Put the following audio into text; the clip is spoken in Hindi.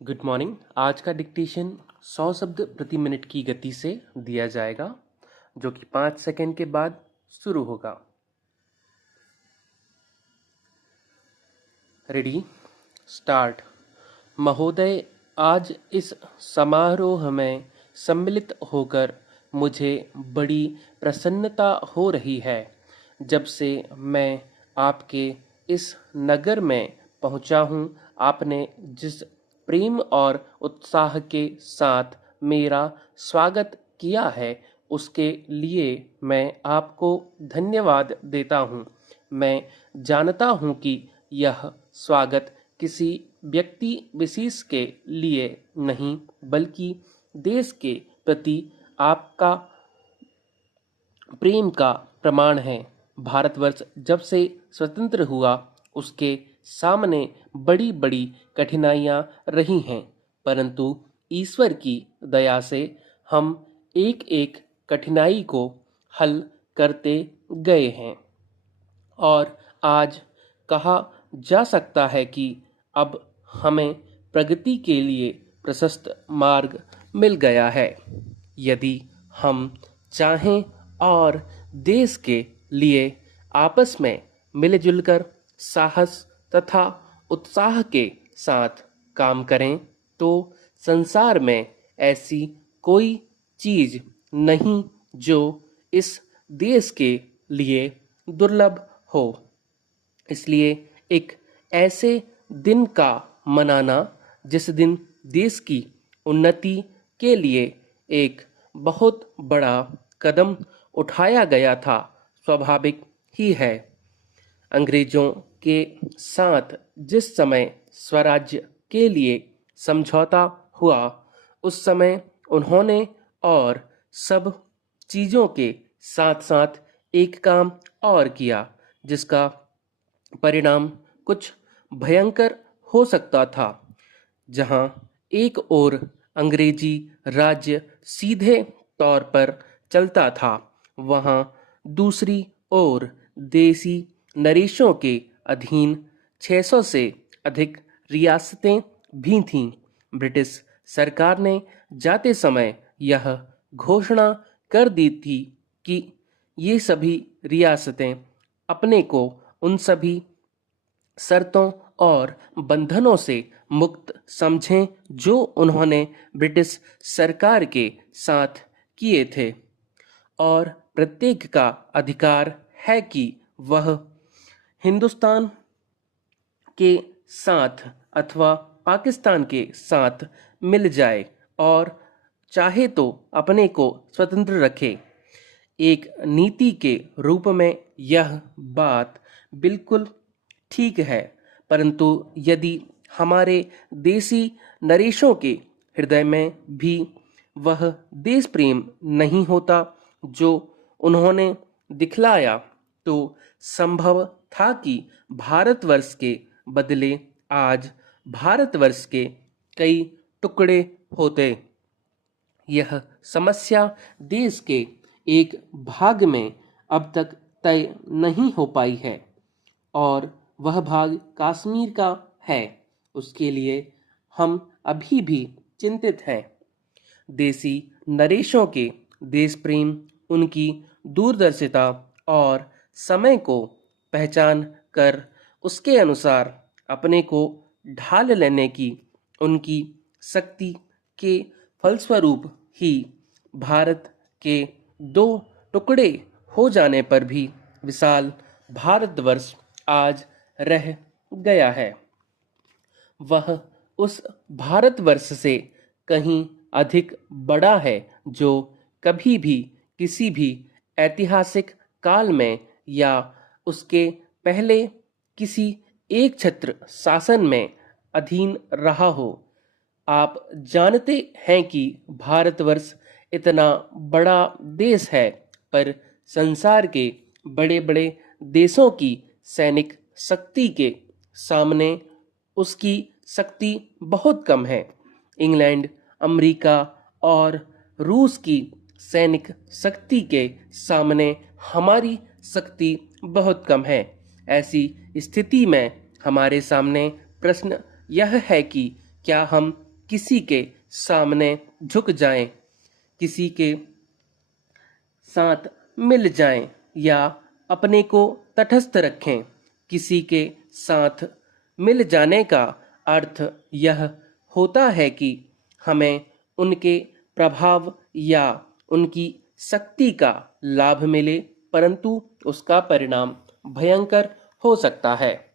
Good morning. आज का डिक्टेशन 100 शब्द प्रति मिनट की गति से दिया जाएगा, जो कि 5 सेकंड के बाद शुरू होगा। Ready, start. महोदय, आज इस समारोह में सम्मिलित होकर मुझे बड़ी प्रसन्नता हो रही है। जब से मैं आपके इस नगर में पहुंचा हूं, आपने जिस प्रेम और उत्साह के साथ मेरा स्वागत किया है, उसके लिए मैं आपको धन्यवाद देता हूं। मैं जानता हूं कि यह स्वागत किसी व्यक्ति विशेष के लिए नहीं, बल्कि देश के प्रति आपका प्रेम का प्रमाण है। भारतवर्ष जब से स्वतंत्र हुआ, उसके सामने बड़ी बड़ी कठिनाइयाँ रही हैं, परंतु ईश्वर की दया से हम एक एक कठिनाई को हल करते गए हैं और आज कहा जा सकता है कि अब हमें प्रगति के लिए प्रशस्त मार्ग मिल गया है। यदि हम चाहें और देश के लिए आपस में मिलजुल कर साहस तथा उत्साह के साथ काम करें, तो संसार में ऐसी कोई चीज नहीं जो इस देश के लिए दुर्लभ हो। इसलिए एक ऐसे दिन का मनाना जिस दिन देश की उन्नति के लिए एक बहुत बड़ा कदम उठाया गया था, स्वाभाविक ही है। अंग्रेजों के साथ जिस समय स्वराज्य के लिए समझौता हुआ, उस समय उन्होंने और सब चीज़ों के साथ साथ एक काम और किया, जिसका परिणाम कुछ भयंकर हो सकता था। जहां एक ओर अंग्रेजी राज्य सीधे तौर पर चलता था, वहां दूसरी ओर देसी नरेशों के अधीन 600 से अधिक रियासतें भी थीं। ब्रिटिश सरकार ने जाते समय यह घोषणा कर दी थी कि ये सभी रियासतें अपने को उन सभी शर्तों और बंधनों से मुक्त समझें जो उन्होंने ब्रिटिश सरकार के साथ किए थे, और प्रत्येक का अधिकार है कि वह हिंदुस्तान के साथ अथवा पाकिस्तान के साथ मिल जाए और चाहे तो अपने को स्वतंत्र रखे। एक नीति के रूप में यह बात बिल्कुल ठीक है, परंतु यदि हमारे देसी नरेशों के हृदय में भी वह देश प्रेम नहीं होता जो उन्होंने दिखलाया, तो संभव था कि भारतवर्ष के बदले आज भारतवर्ष के कई टुकड़े होते। यह समस्या देश के एक भाग में अब तक तय नहीं हो पाई है, और वह भाग कश्मीर का है। उसके लिए हम अभी भी चिंतित हैं। देसी नरेशों के देश प्रेम, उनकी दूरदर्शिता और समय को पहचान कर उसके अनुसार अपने को ढाल लेने की उनकी शक्ति के फलस्वरूप ही भारत के दो टुकड़े हो जाने पर भी विशाल भारतवर्ष आज रह गया है। वह उस भारतवर्ष से कहीं अधिक बड़ा है जो कभी भी किसी भी ऐतिहासिक काल में या उसके पहले किसी एक छत्र शासन में अधीन रहा हो। आप जानते हैं कि भारतवर्ष इतना बड़ा देश है, पर संसार के बड़े बड़े देशों की सैनिक शक्ति के सामने उसकी शक्ति बहुत कम है। इंग्लैंड, अमेरिका और रूस की सैनिक शक्ति के सामने हमारी शक्ति बहुत कम है। ऐसी स्थिति में हमारे सामने प्रश्न यह है कि क्या हम किसी के सामने झुक जाएं, किसी के साथ मिल जाएं या अपने को तटस्थ रखें। किसी के साथ मिल जाने का अर्थ यह होता है कि हमें उनके प्रभाव या उनकी शक्ति का लाभ मिले, परंतु उसका परिणाम भयंकर हो सकता है।